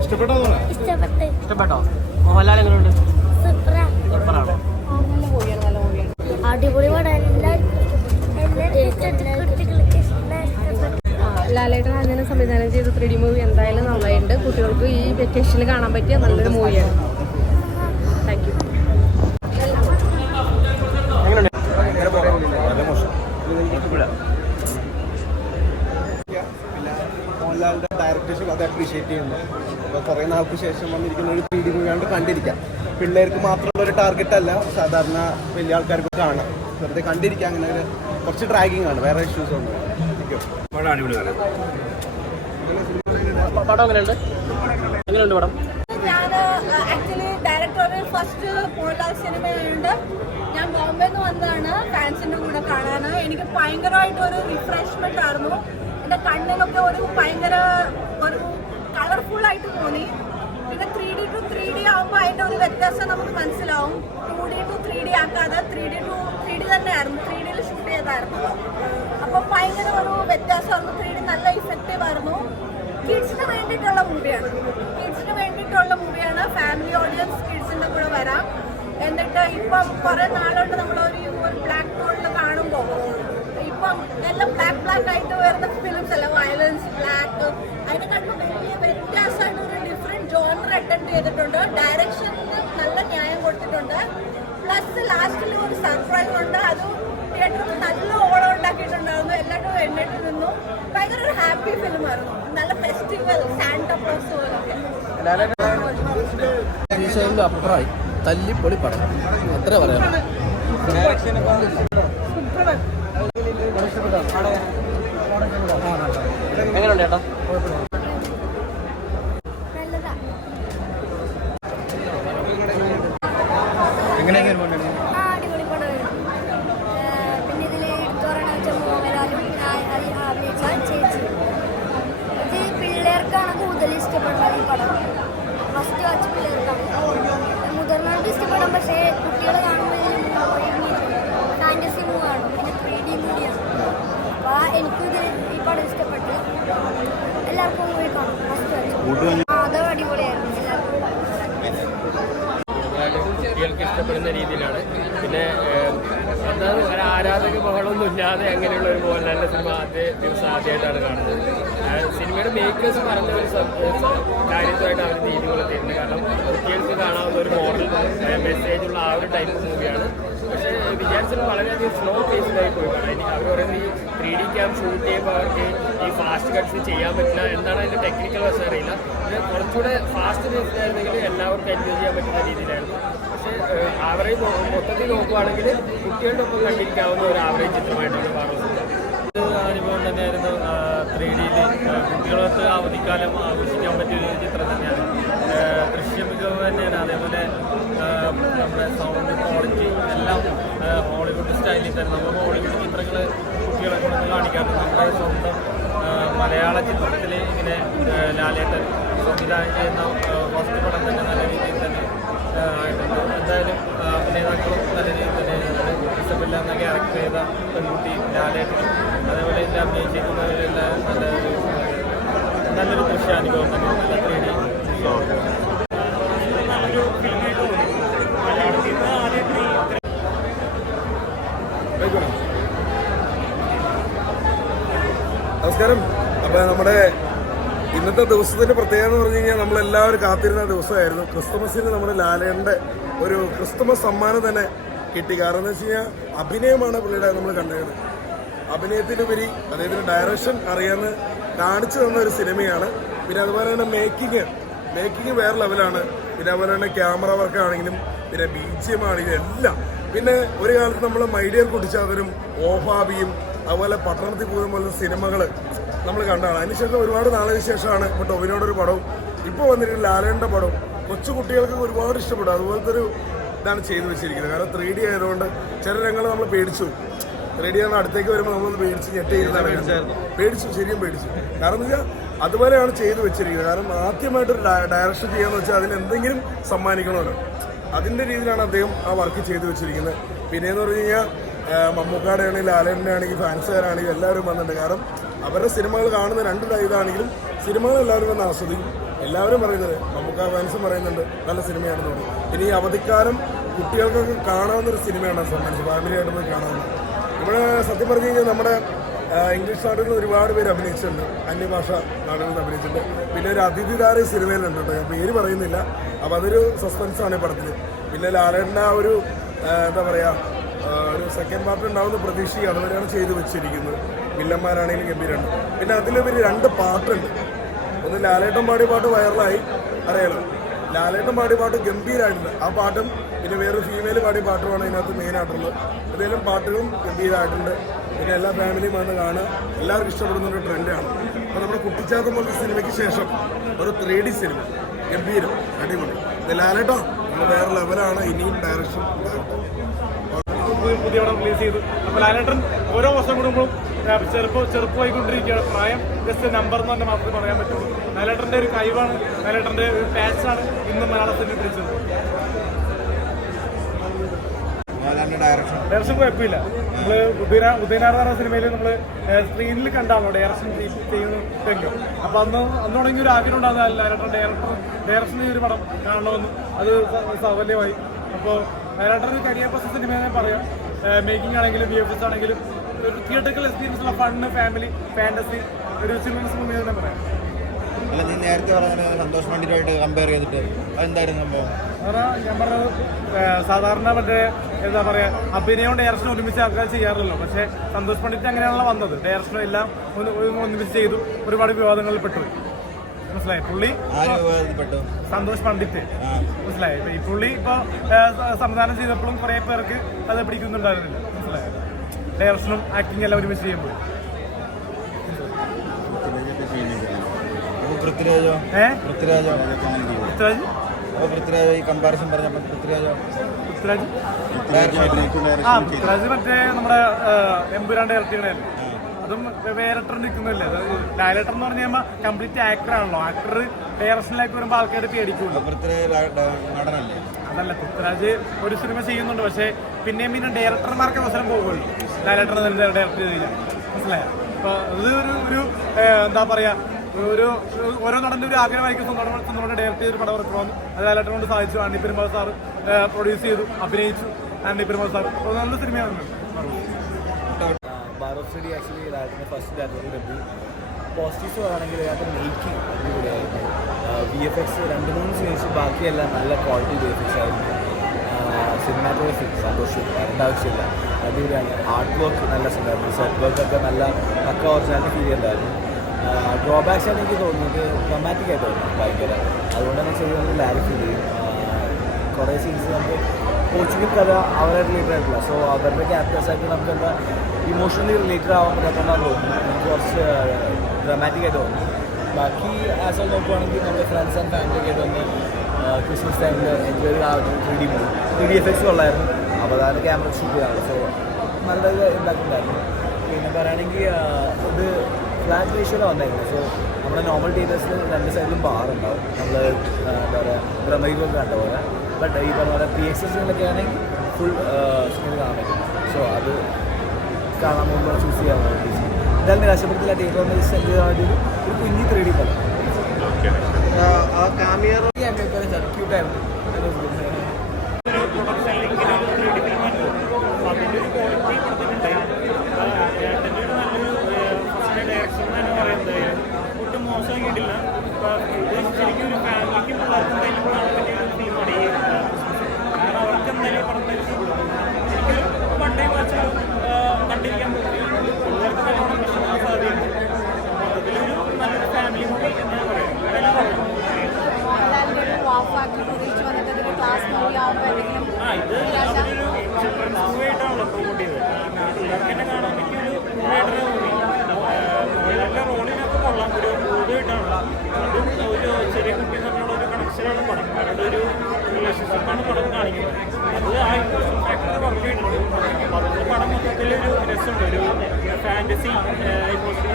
ഇഷ്ടപ്പെട്ടോ? മോഹൻലാൽ എങ്ങനെയുണ്ട്? അടിപൊളി ലാലേട്ടൻ അങ്ങനെ സംവിധാനം ചെയ്ത 3D മൂവി എന്തായാലും നന്നായിട്ടുണ്ട്. കുട്ടികൾക്ക് ഈ വെക്കേഷനിൽ കാണാൻ പറ്റിയ നല്ലൊരു മൂവിയാണ്. Thank you. മോഹൻലാലിന്റെ ഡയറക്ടേഴ്സും അത് അപ്രീഷിയേറ്റ് ചെയ്യുന്നു. അപ്പോൾ കുറേ നാൾക്ക് ശേഷം വന്നിരിക്കുന്ന ഒരു 3D മൂവിയാണ്ട് കണ്ടിരിക്കാം. പിള്ളേർക്ക് മാത്രമുള്ള ഒരു ടാർഗറ്റ് അല്ല, സാധാരണ വലിയ ആൾക്കാർക്ക് കാണാം. വെറുതെ കണ്ടിരിക്കാം. അങ്ങനെ കുറച്ച് ഡ്രാഗിങ് ആണ്, വേറെ ഇഷ്യൂസ് ഒന്നും. പടം എങ്ങനെയുണ്ട്? എങ്ങനെയുണ്ട് പടം? ഞാൻ ആക്ച്വലി ഡയറക്ടറിൽ ഫസ്റ്റ് മോഹൻലാൽ സിനിമയുണ്ട്. ഞാൻ ബോംബെന്ന് വന്നതാണ് ഫാൻസിൻ്റെ കൂടെ കാണാൻ. എനിക്ക് ഭയങ്കരമായിട്ട് ഒരു റിഫ്രഷ്മെന്റ് ആയിരുന്നു. എൻ്റെ കണ്ണിനൊക്കെ ഒരു ഭയങ്കര ഒരു കളർഫുൾ ആയിട്ട് തോന്നി. പിന്നെ 3D to 3D ആകുമ്പോൾ അതിൻ്റെ ഒരു വ്യത്യാസം നമുക്ക് മനസ്സിലാവും. 2D to 3D ആക്കാതെ 3D to 3D തന്നെയായിരുന്നു, 3Dയിൽ ഷൂട്ട് ചെയ്തായിരുന്നു. അപ്പോൾ ഭയങ്കര ഒരു വ്യത്യാസമായിരുന്നു. 3D നല്ല ഇഫക്റ്റീവ് ആയിരുന്നു. കിഡ്സിന് വേണ്ടിയിട്ടുള്ള മൂവിയാണ്. ഫാമിലി ഓഡിയൻസ് കിഡ്സിൻ്റെ കൂടെ വരാം. എന്നിട്ട് ഇപ്പം കുറേ നാളുകൊണ്ട് നമ്മളൊരു ബ്ലാക്ക് ടോണിൽ കാണുമ്പോൾ ഇപ്പം എല്ലാം ബ്ലാക്ക് ആയിട്ട് വരുന്ന ഫിലിംസ് അല്ല, വയലൻസ്, ബ്ലാക്ക്, അതിനെക്കാട്ടും വലിയ വ്യത്യാസമായിട്ട് ഒരു ഡിഫറെൻറ്റ് ജോണർ അറ്റൻഡ് ചെയ്തിട്ടുണ്ട്. ഡയറക്ഷന് നല്ല ന്യായം കൊടുത്തിട്ടുണ്ട്. പ്ലസ് ലാസ്റ്റിൽ ഒരു സർപ്രൈസ് ഉണ്ട്. അതും തിയേറ്ററിൽ നല്ല ഓളം ഉണ്ടാക്കിയിട്ടുണ്ടായിരുന്നു. എല്ലാവരും എണ്ണിട്ട് നിന്നു. ഭയങ്കര ഒരു ഹാപ്പി ഫിലിമായിരുന്നു. നല്ല ഫെസ്റ്റിവൽ സാന്റ ക്ലോസ് പോലൊക്കെ. അഭിപ്രായം തല്ലിപ്പൊളി പടം, എത്ര പറയാം. എങ്ങനെയുണ്ട് ചേട്ടാ? അടിപൊളി പടമായിരുന്നു. പിന്നെ ഇതിൽ എടുത്തു പറയണ വെച്ചാൽ മോഹൻലാലും അഭിനയിച്ച ചേച്ചി. ഇത് പിള്ളേർക്കാണ് കൂടുതൽ ഇഷ്ടപ്പെടുന്നത് ഈ പടം. ഫസ്റ്റ് വാച്ച് പിള്ളേർക്കാണ്, മുതിർന്നവർക്ക് ഇഷ്ടപ്പെടും. പക്ഷേ കുട്ടികൾ കാണുമ്പോൾ ഫാൻറ്റസി മൂവാണ്, പിന്നെ 3D മൂവിയാണ്. അപ്പോൾ എനിക്കും ഇത് ഈ പടം ഇഷ്ടപ്പെട്ട്. എല്ലാവർക്കും പോയി കാണും ഫസ്റ്റ് വാച്ച്. അതും അടിപൊളിയായിരുന്നു. കുട്ടികൾക്ക് ഇഷ്ടപ്പെടുന്ന രീതിയിലാണ്. പിന്നെ എന്താണ് ഒരു ആരാധക ബഹളമൊന്നും ഇല്ലാതെ അങ്ങനെയുള്ള ഒരു മോഹൻലാലിൻ്റെ സിനിമ ആദ്യമായിട്ടാണ് കാണുന്നത്. സിനിമയുടെ മേക്കേഴ്സ് പറഞ്ഞ ഒരു കാര്യമായിട്ട് അവർ രീതികൾ തരുന്നത്. കാരണം കുട്ടികൾക്ക് കാണാവുന്ന ഒരു മോഡൽ മെസ്സേജുള്ള ആ ഒരു ടൈപ്പ് മൂവിയാണ്. പക്ഷേ വിചാരിച്ചത് വളരെയധികം സ്ലോ പേസിലായി പോയി കാണാം. എനിക്ക് അവർ പറയുന്നത് ഈ 3D ക്യാം ഷൂട്ട് ചെയ്യുമ്പോൾ അവർക്ക് ഈ ഫാസ്റ്റ് കട്ട്സ് ചെയ്യാൻ പറ്റില്ല. എന്താണ് അതിൻ്റെ ടെക്നിക്കൽ വശം അറിയില്ല. പിന്നെ കുറച്ചുകൂടെ ഫാസ്റ്റ് പേസിലായിരുന്നെങ്കിൽ എല്ലാവർക്കും എൻജോയ് ചെയ്യാൻ പറ്റുന്ന രീതിയിലായിരുന്നു. പക്ഷേ ആവറേജ് മൊത്തത്തിൽ നോക്കുവാണെങ്കിൽ കുട്ടികളുടെ ഒപ്പം കണ്ടിരിക്കാവുന്ന ഒരു ആവറേജ് ചിത്രമായിട്ടാണ് കാണുന്നത്. അനുഭവം തന്നെയായിരുന്നു. 3Dയിൽ കുട്ടികളൊത്ത് അവധിക്കാലം ആഘോഷിക്കാൻ പറ്റിയൊരു ചിത്രം തന്നെയാണ്. ദൃശ്യ മികവ് തന്നെയാണ്. അതേപോലെ നമ്മുടെ സൗണ്ട് ക്വാളിറ്റി എല്ലാം ഹോളിവുഡ് സ്റ്റൈലിൽ തന്നെ. നമ്മൾ ഹോളിവുഡ് ചിത്രങ്ങൾ കുട്ടികളെ കൊണ്ടൊന്ന് കാണിക്കാറുണ്ട്. നമ്മുടെ സ്വന്തം മലയാള ചിത്രത്തിൽ ഇങ്ങനെ ലാലേട്ടൻ സംവിധാനം ചെയ്യുന്ന ഫസ്റ്റ് പടം തന്നെ നല്ല രീതിയിൽ തന്നെ ആയിട്ടുണ്ട്. എന്തായാലും അഭിനേതാക്കളും നല്ല രീതിയിൽ തന്നെ ഇസബെല്ല എന്ന ക്യാരക്ടർ ചെയ്ത പെൺകുട്ടി ലാലേട്ടനും അതേപോലെ എൻ്റെ അഭിനയിച്ചിരിക്കുന്നവരെല്ലാം നല്ലൊരു ദൃശ്യാനുഭവം തന്നെ. നല്ല 3D നമസ്കാരം. അപ്പോൾ നമ്മുടെ ഇന്നത്തെ ദിവസത്തിൻ്റെ പ്രത്യേകത എന്ന് പറഞ്ഞു കഴിഞ്ഞാൽ നമ്മളെല്ലാവരും കാത്തിരുന്ന ദിവസമായിരുന്നു. ക്രിസ്തുമസിന് നമ്മുടെ ലാലേട്ടൻ്റെ ഒരു ക്രിസ്തുമസ് സമ്മാനം തന്നെ കിട്ടി. കാരണം എന്ന് വെച്ച് കഴിഞ്ഞാൽ അഭിനയമാണ് പുള്ളിയുടെ നമ്മൾ കണ്ടത്. അഭിനയത്തിനുപരി അദ്ദേഹത്തിന് ഡയറക്ഷൻ അറിയാമെന്ന് കാണിച്ചു തന്ന ഒരു സിനിമയാണ്. പിന്നെ അതുപോലെ തന്നെ മേക്കിങ് വേറെ ലെവലാണ്. പിന്നെ അതുപോലെ തന്നെ ക്യാമറ വർക്കാണെങ്കിലും പിന്നെ BGM ആണെങ്കിലും എല്ലാം. പിന്നെ ഒരു കാലത്ത് നമ്മൾ മൈഡിയർ കുട്ടിച്ചാത്തനും ഓഫാബിയും അതുപോലെ പട്ടണത്തിൽ പോകുന്ന പോലെ സിനിമകൾ നമ്മൾ കണ്ടാണ്. അതിനുശേഷം ഒരുപാട് നാളിന് ശേഷമാണ് ഇപ്പോൾ ടൊവിനോടൊരു പടവും ഇപ്പോൾ വന്നിരിക്കുന്ന ലാലേട്ടൻ്റെ പടവും കൊച്ചു കുട്ടികൾക്ക് ഒരുപാട് ഇഷ്ടപ്പെടും. അതുപോലത്തെ ഒരു ഇതാണ് ചെയ്തു വെച്ചിരിക്കുന്നത്. കാരണം 3D ആയതുകൊണ്ട് ചില രംഗങ്ങൾ നമ്മൾ പേടിച്ചു. 3D ആണ് അടുത്തേക്ക് വരുമ്പോൾ നമ്മളൊന്ന് പേടിച്ച് ഞെട്ടിയിരുന്നാണ് പേടിച്ചു, ശരിയും പേടിച്ചു. കാരണം എന്ന് വെച്ചാൽ അതുപോലെയാണ് ചെയ്തു വെച്ചിരിക്കുന്നത്. കാരണം ആദ്യമായിട്ടൊരു ഡയറക്ഷൻ ചെയ്യാന്ന് വെച്ചാൽ അതിന് എന്തെങ്കിലും സമ്മാനിക്കണമല്ലോ. അതിൻ്റെ രീതിയിലാണ് അദ്ദേഹം ആ വർക്ക് ചെയ്തു വെച്ചിരിക്കുന്നത്. പിന്നെയെന്ന് പറഞ്ഞു കഴിഞ്ഞാൽ മമ്മൂക്കാടെ ആണെങ്കിൽ ലാലേട്ടൻ്റെ ആണെങ്കിൽ ഫാൻസുകാരാണെങ്കിലും എല്ലാവരും വന്നിട്ടുണ്ട്. കാരണം അവരുടെ സിനിമകൾ കാണുന്ന രണ്ട് ഇതാണെങ്കിലും സിനിമകൾ എല്ലാവരും വന്ന് ആസ്വദിക്കും. എല്ലാവരും പറയുന്നത്, നമുക്ക് ഫാൻസും പറയുന്നുണ്ട് നല്ല സിനിമയാണെന്ന് പറയും. ഇനി ഈ അവധിക്കാലം കുട്ടികൾക്കൊക്കെ കാണാവുന്നൊരു സിനിമയാണ് സമ്മാനിച്ചത്, ഫാമിലിയായിട്ട് പോയി കാണാവുന്നത്. ഇവിടെ സത്യം പറഞ്ഞു കഴിഞ്ഞാൽ നമ്മുടെ ഇംഗ്ലീഷ് നാടുകളിൽ ഒരുപാട് പേര് അഭിനയിച്ചിട്ടുണ്ട്, അന്യഭാഷ നാടുകളിൽ അഭിനയിച്ചിട്ടുണ്ട്. പിന്നെ ഒരു അതിഥി താരം സിനിമയിലുണ്ട് കേട്ടോ, ഞാൻ പേര് പറയുന്നില്ല. അപ്പോൾ അതൊരു സസ്പെൻസാണ് ഈ പടത്തിൽ. പിന്നെ ലാലേട്ടൻ്റെ ആ ഒരു എന്താ പറയുക, ഒരു സെക്കൻഡ് പാർട്ട് ഉണ്ടാവുന്ന പ്രതീക്ഷയും അതുവരെയാണ് ചെയ്ത് വെച്ചിരിക്കുന്നത്. വില്ലന്മാരാണെങ്കിലും ഗംഭീരമാണ്. പിന്നെ അതിലുപരി 2 പാട്ടുണ്ട്. ഒന്ന് ലാലേട്ടൻ പാടിയ പാട്ട് വൈറലായി, അറിയാലോ. ലാലേട്ടൻ പാടിയ പാട്ട് ഗംഭീരമായിട്ടുണ്ട്, ആ പാട്ടും. പിന്നെ വേറൊരു ഫീമെയിൽ പാടിയ പാട്ടുമാണ് ഇതിനകത്ത് മെയിനായിട്ടുള്ളത്. ഏതെങ്കിലും പാട്ടുകളും ഗംഭീരമായിട്ടുണ്ട്. പിന്നെ എല്ലാ ഫാമിലിയും വന്ന് കാണുക, എല്ലാവർക്കും ഇഷ്ടപ്പെടുന്നൊരു ട്രെൻഡാണ്. അപ്പോൾ നമ്മുടെ കുട്ടിച്ചാത്തം പോലത്തെ സിനിമയ്ക്ക് ശേഷം ഒരു 3D സിനിമ ഗംഭീരം, അടിപൊളി. ഇത് ലാലേട്ടോ നമ്മൾ വേറെ ലെവലാണ്. ഇനിയും ഡയറക്ഷൻ പുതിയ പടം റിലീസ് ചെയ്തു. അപ്പോൾ ലാലേട്ടൻ ഓരോ വർഷം കൂടുമ്പോഴും ചെറുപ്പമായിക്കൊണ്ടിരിക്കുകയാണ്. പ്രായം ജസ്റ്റ് നമ്പർ എന്ന് തന്നെ മാത്രമേ പറയാൻ പറ്റുള്ളൂ. ലാലേട്ടൻ്റെ ഒരു കഴിവാണ്, ലാലേട്ടൻ്റെ ഒരു പാച്ചാണ് ഇന്നും മലയാള സിനിമ പിടിച്ചത്. ഡയറക്ഷൻ കുഴപ്പമില്ല. നമ്മൾ ഉദയനാരായണ സിനിമയിൽ നമ്മൾ സ്ക്രീനിൽ കണ്ടാണല്ലോ ഡയറക്ഷൻ ചെയ്യുന്നതെങ്കിലും. അപ്പോൾ അന്ന് തുടങ്ങിയ ഒരു ആഗ്രഹം ഉണ്ടാകുന്ന ലാലേട്ടൻ ഡയറക്ഷൻ ചെയ്തൊരു പടം കാണണമെന്നും അത് സൗകര്യമായി. അപ്പോൾ ലാലേട്ടൻ ഒരു കരിയർ സിനിമ ഞാൻ പറയാം. മേക്കിംഗ് ആണെങ്കിലും VFX ആണെങ്കിലും ഒരു തിയേറ്ററിക്കൽ എക്സ്പീരിയൻസ് ഉള്ള ഫണ്ണ്, ഫാമിലി, ഫാന്റസി ഒരു സിനിമ തന്നെ പറയാം. അല്ല, നീ നേരത്തെ പറഞ്ഞ സന്തോഷ് പണ്ഡിറ്റുമായിട്ട് കമ്പയർ ചെയ്തിട്ട് അതെന്തായിരുന്നു സംഭവം? ഞാൻ പറഞ്ഞത് സാധാരണ മറ്റേ എന്താ പറയുക, അഭിനയവും ഡയറക്ഷനും ഒരുമിച്ച് ആൾക്കാർ ചെയ്യാറില്ലല്ലോ. പക്ഷേ സന്തോഷ് പണ്ഡിറ്റ് അങ്ങനെയാണല്ലോ വന്നത്. ഡയറക്ഷനും എല്ലാം ഒന്നിച്ച് ചെയ്തു, ഒരുപാട് വിവാദങ്ങളിൽ പെട്ടുപോയി. മനസ്സിലായി? പുള്ളി സന്തോഷ് പണ്ഡിറ്റ് മനസ്സിലായി. ഈ പുള്ളി ഇപ്പോൾ സംവിധാനം ചെയ്തപ്പോഴും കുറേ പേർക്ക് അത് പിടിക്കുന്നുണ്ടായിരുന്നില്ല. മനസ്സിലായി? ഡയറക്ഷനും ആക്ടിങ് എല്ലാം ഒരുമിച്ച് ചെയ്യുമ്പോൾ. പൃഥ്വിരാജോ? പൃഥ്വിരാജ് ഈ കമ്പാരിസൺ പറഞ്ഞപ്പോൾ പൃഥ്വിരാജ് മറ്റേ നമ്മുടെ എമ്പുരാൻ ഡയറക്ടറാണ്. അതും വേറിട്ട് നിൽക്കുന്നില്ല. ഡയറക്ടർ എന്ന് പറഞ്ഞു കഴിയുമ്പോൾ കംപ്ലീറ്റ് ആക്ടറാണല്ലോ. ആക്ടർ ഡയറക്ഷനിലേക്ക് വരുമ്പോൾ ആൾക്കാർ പേടിക്കുള്ളൂ. നടനല്ലേ? അതല്ല, പൃഥ്വിരാജ് ഒരു സിനിമ ചെയ്യുന്നുണ്ട്. പക്ഷേ പിന്നെ ഡയറക്ടർമാർക്ക് അവസരം പോകുള്ളൂ. ഡയറക്ടർ ഡയറക്ടർ ചെയ്തില്ല. മനസ്സിലായോ? അപ്പോൾ ഇത് ഒരു എന്താ പറയുക, ഓരോ നടൻ്റെ ഒരു ആഗ്രഹമായിരിക്കും സ്വന്തം ഡയറക്ട് ചെയ്തൊരു പടം ഇറക്കണമെന്ന്. അത് ലാലേട്ടൻ കൊണ്ട് സാധിച്ചു. ആൻഡി പെരുമാൾ സാറ് പ്രൊഡ്യൂസ് ചെയ്തു, അഭിനയിച്ചു. ആൻഡി പെരുമാൾ സാർ നല്ല സിനിമയാണ്. ബാരോസ്റ്റഡി ആക്ച്വലി ലാലേട്ടൻ്റെ ഫസ്റ്റ് ഡെബ്യൂ. പോസിറ്റീവ്സ് പറയുകയാണെങ്കിൽ അതിനകത്ത് മേക്കിംഗ് അടിപൊളിയായിരുന്നു. VFX 2-3 സീൻസ് ബാക്കിയെല്ലാം നല്ല ക്വാളിറ്റി VFX ആയിരുന്നു. സിനിമാറ്റോഗ്രഫി സന്തോഷം വരേണ്ട ആവശ്യമില്ല, അടിപൊളിയാണ്. ആർട്ട് വർക്ക് നല്ല സിനിമയായിരുന്നു. സെറ്റ് വർക്കൊക്കെ നല്ല പക്ക ഒറിജിനാലിറ്റി ഫീൽ ചെയ്യുന്നുണ്ടായിരുന്നു. ഡ്രോബാക്സ് ആണ് എനിക്ക് തോന്നുന്നത് ഡ്രമാറ്റിക് ആയിട്ട് തോന്നുന്നു ഭയങ്കര. അതുകൊണ്ട് തന്നെ ചെയ്യുന്നത് ലാഗ് ഫീൽ ചെയ്യും. കുറേ സീൻസ് നമുക്ക് പോർച്ചുഗൽ കഥ അവരെ റിലേറ്റഡ് ആയിട്ടില്ല. സോ അവരുടെ ക്യാരക്ടേഴ്സായിട്ട് നമുക്ക് എന്താ ഇമോഷണലി റിലേറ്റഡ് ആവാൻ പറ്റാത്തതുകൊണ്ടാണ് തോന്നുന്നു. എനിക്ക് കുറച്ച് ഡ്രമാറ്റിക് ആയിട്ട് തോന്നുന്നു. ബാക്കി ആസ് ഓൾ നോക്കുവാണെങ്കിൽ നമ്മുടെ ഫ്രണ്ട്സ് ആൻഡ് ഫാമിലിയൊക്കെ ആയിട്ട് വന്ന് ക്രിസ്മസ് ടൈമിൽ എൻജോയ് ചെയ്ത് ആ 3D എഫക്ട്സ് ഉള്ളായിരുന്നു. അപ്പോൾ അതാണ് ക്യാമറ ഷൂട്ട് ചെയ്യാറുള്ളത്. സോ നല്ലത് ഉണ്ടാക്കുന്നുണ്ടായിരുന്നു. പിന്നെ പറയുകയാണെങ്കിൽ ഇത് ഫ്ലാറ്റ് റേഷ്യോയിലാണ് വന്നായിരുന്നു. സോ നമ്മുടെ നോർമൽ തിയേറ്റേഴ്സിൽ 2 സൈഡിലും ബാറുണ്ടാവും. നമ്മൾ എന്താ പറയുക ബ്രഹ്മയുഗമൊക്കെ കണ്ട പോലെ. ബട്ട് ഈ പറഞ്ഞ പോലെ PXSലൊക്കെ ആണെങ്കിൽ ഫുൾ സ്ക്രീൻ കാണാൻ പറ്റും. സോ അത് കാണാൻ പോകുമ്പോൾ ചൂസ് ചെയ്യാൻ വേണ്ടി എന്തായാലും നിരാശപ്പെടുത്തില്ല. തിയേറ്റർ ഒന്ന് സെൻഡ് ചെയ്യാൻ വേണ്ടി ഒരു കുഞ്ഞി 3D പടം. ക്യൂട്ടായിരുന്നു. ഒട്ടും മോശമാക്കിയിട്ടില്ല. ശരിക്കും ഒരു ഫാമിലിക്കും പിള്ളേർക്കും എന്തായാലും കാണാൻ പറ്റിയ ഒരു ഫിലിമാണ് ഈ കാരണം അവർക്ക് എന്തായാലും പടം എനിക്ക് പണ്ടേ വാച്ച് കണ്ടിരിക്കാൻ പിള്ളേർക്ക് നല്ലോണം ഇഷ്ടപ്പെടാൻ സാധ്യതയുണ്ട്. മൊത്തത്തിലൊരു നല്ലൊരു ഫാമിലി മൂവി എന്നാണ് പറയുന്നത്. ഇത് അവരൊരു ചിൽഡ്രൻസ് മൂവി ആയിട്ടാണല്ലോ പ്രൊമോട്ട് ചെയ്തത്. പിള്ളേർക്ക് തന്നെ കാണാൻ പറ്റിയൊരു മൂവിയായിട്ടൊരു മൂവി. മോഹൻലാലിൻ്റെ റോളിനൊക്കെ കൊള്ളാം. ഒരു മൂവിയായിട്ടാണല്ലോ. അതും ഒരു ചെറിയ കുട്ടി തമ്മിലുള്ള ഒരു കണക്ഷനാണ് പടം. അവരുടെ ഒരു റിലേഷൻഷിപ്പാണ് പടം കാണിക്കുന്നത്. അത് ആ ഇമോഷൻ ഫാക്ടർ വർക്ക് ചെയ്തിട്ടുണ്ട്. അപ്പോൾ അതിൻ്റെ പടം മൊത്തത്തിലൊരു രസമുണ്ട്. ഒരു ഫാൻറ്റസി ഇമോഷൻ